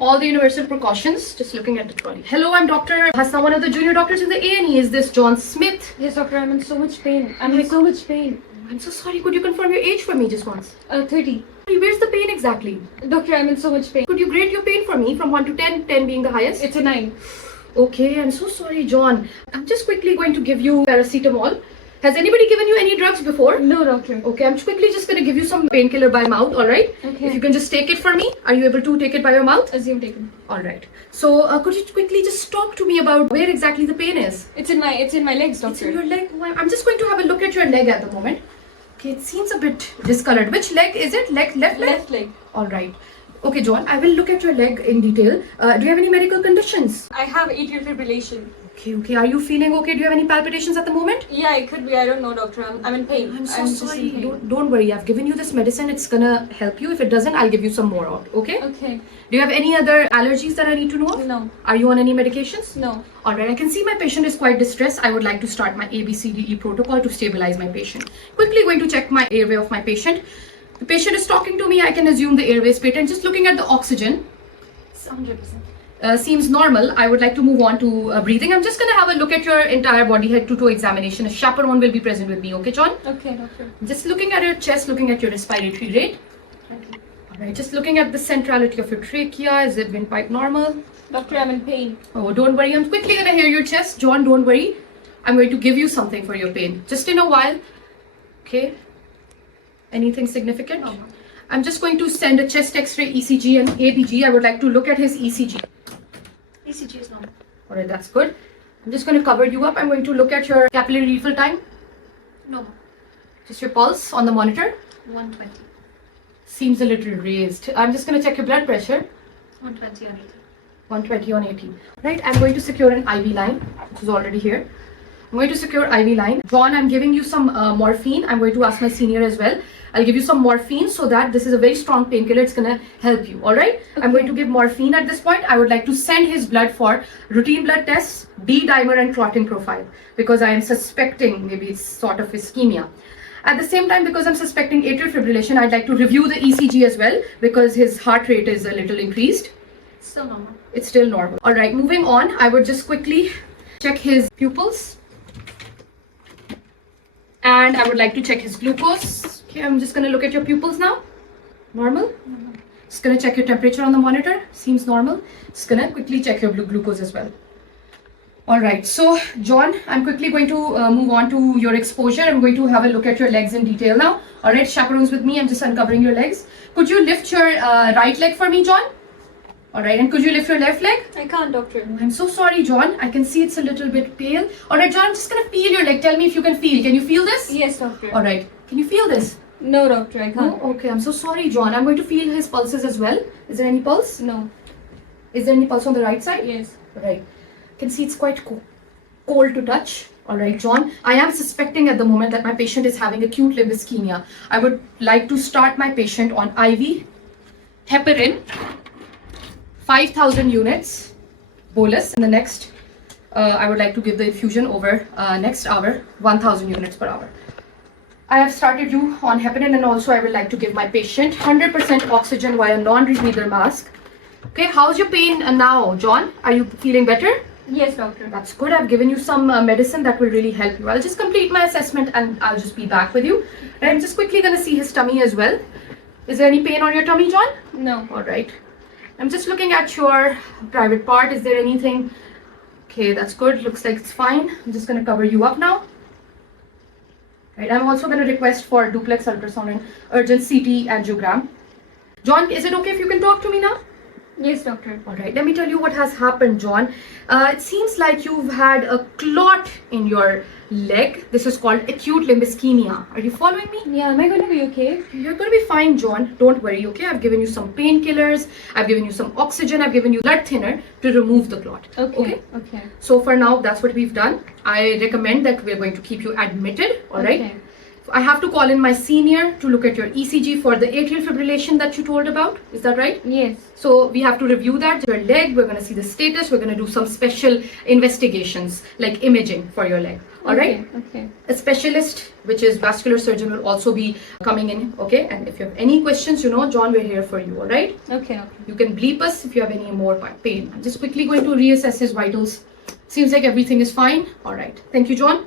all the universal precautions. Just looking at the trolley. Hello, I'm Dr. Hasana, one of the junior doctors in the A&E. Is this John Smith? Yes, doctor, I'm in so much pain. I'm in so much pain. I'm so sorry. Could you confirm your age for me just once? 30. Where's the pain exactly? Doctor, I'm in so much pain. Could you grade your pain for me from 1 to 10, 10 being the highest? It's a 9. Okay, I'm so sorry, John. I'm just quickly going to give you paracetamol. Has anybody given you any drugs before? No, doctor. Okay, I'm quickly just going to give you some painkiller by mouth, alright? Okay. If you can just take it for me. Are you able to take it by your mouth? Assume taken. Alright. So, could you quickly just talk to me about where exactly the pain is? It's in my legs, doctor. It's in your leg. I'm just going to have a look at your leg at the moment. Okay, it seems a bit discolored. Which leg is it? Left leg? Left leg. Alright. Okay, John, I will look at your leg in detail. Do you have any medical conditions? I have atrial fibrillation. Okay. Are you feeling okay? Do you have any palpitations at the moment? Yeah, it could be. I don't know, doctor. I'm in pain. I'm so just sorry. in pain. Don't worry. I've given you this medicine. It's gonna help you. If it doesn't, I'll give you some more out. Okay? Okay. Do you have any other allergies that I need to know of? No. Are you on any medications? No. Alright, I can see my patient is quite distressed. I would like to start my ABCDE protocol to stabilize my patient. Quickly going to check my airway of my patient. The patient is talking to me. I can assume the airway is patent. Just looking at the oxygen. It's 100%. Seems normal. I would like to move on to breathing. I'm just going to have a look at your entire body, head to toe examination. A chaperone will be present with me. Okay, John? Okay, doctor. Just looking at your chest, looking at your respiratory rate. Okay. Alright, just looking at the centrality of your trachea. Is it windpipe normal? Doctor, I'm in pain. Oh, don't worry. I'm quickly going to hear your chest. John, don't worry. I'm going to give you something for your pain. Just in a while. Okay. Anything significant? No. I'm just going to send a chest x-ray, ECG and ABG. I would like to look at his ECG. ECG is normal. Alright, that's good. I'm just going to cover you up. I'm going to look at your capillary refill time. No. Just your pulse on the monitor. 120. Seems a little raised. I'm just going to check your blood pressure. 120 on 80. 120 on 80. Right, I'm going to secure an IV line, which is already here. I'm going to secure IV line. John, I'm giving you some morphine. I'm going to ask my senior as well. I'll give you some morphine so that this is a very strong painkiller. It's going to help you. Alright? Okay. I'm going to give morphine at this point. I would like to send his blood for routine blood tests, D-dimer and clotting profile. Because I am suspecting maybe it's sort of ischemia. At the same time, because I'm suspecting atrial fibrillation, I'd like to review the ECG as well. Because his heart rate is a little increased. Still normal. It's still normal. Alright, moving on. I would just quickly check his pupils. And I would like to check his glucose. Okay, I'm just going to look at your pupils now. Normal. Just going to check your temperature on the monitor. Seems normal. Just going to quickly check your glucose as well. Alright, so John, I'm quickly going to move on to your exposure. I'm going to have a look at your legs in detail now. Alright, chaperones with me. I'm just uncovering your legs. Could you lift your right leg for me, John? Alright, and could you lift your left leg? I can't, doctor. I'm so sorry, John. I can see it's a little bit pale. Alright, John, I'm just gonna feel your leg. Tell me if you can feel. Can you feel this? Yes, doctor. Alright. Can you feel this? No, doctor, I can't. No? Okay, I'm so sorry, John. I'm going to feel his pulses as well. Is there any pulse? No. Is there any pulse on the right side? Yes. Alright. I can see it's quite cold to touch. Alright, John. I am suspecting at the moment that my patient is having acute limb ischemia. I would like to start my patient on IV heparin. 5,000 units bolus. In the next, I would like to give the infusion over next hour, 1,000 units per hour. I have started you on heparin, and also I would like to give my patient 100% oxygen via non-rebreather mask. Okay, how's your pain now, John? Are you feeling better? Yes, doctor. That's good. I've given you some medicine that will really help you. I'll just complete my assessment and I'll just be back with you. And I'm just quickly going to see his tummy as well. Is there any pain on your tummy, John? No. Alright. I'm just looking at your private part. Is there anything? Okay, that's good. Looks like it's fine. I'm just going to cover you up now. Right. I'm also going to request for duplex ultrasound and urgent CT angiogram. John, is it okay if you can talk to me now? Yes, doctor. Alright, let me tell you what has happened, John. It seems like you've had a clot in your leg. This is called acute limb ischemia. Are you following me? Yeah, am I going to be okay? You're going to be fine, John. Don't worry, okay? I've given you some painkillers. I've given you some oxygen. I've given you blood thinner to remove the clot. Okay. So for now, that's what we've done. I recommend that we're going to keep you admitted, alright? Okay. I have to call in my senior to look at your ECG for the atrial fibrillation that you told about. Is that right? Yes. So we have to review that. Your leg, we're going to see the status. We're going to do some special investigations like imaging for your leg. All right. Okay. A specialist, which is vascular surgeon, will also be coming in. Okay. And if you have any questions, you know, John, we're here for you. All right. Okay. You can bleep us if you have any more pain. I'm just quickly going to reassess his vitals. Seems like everything is fine. All right. Thank you, John.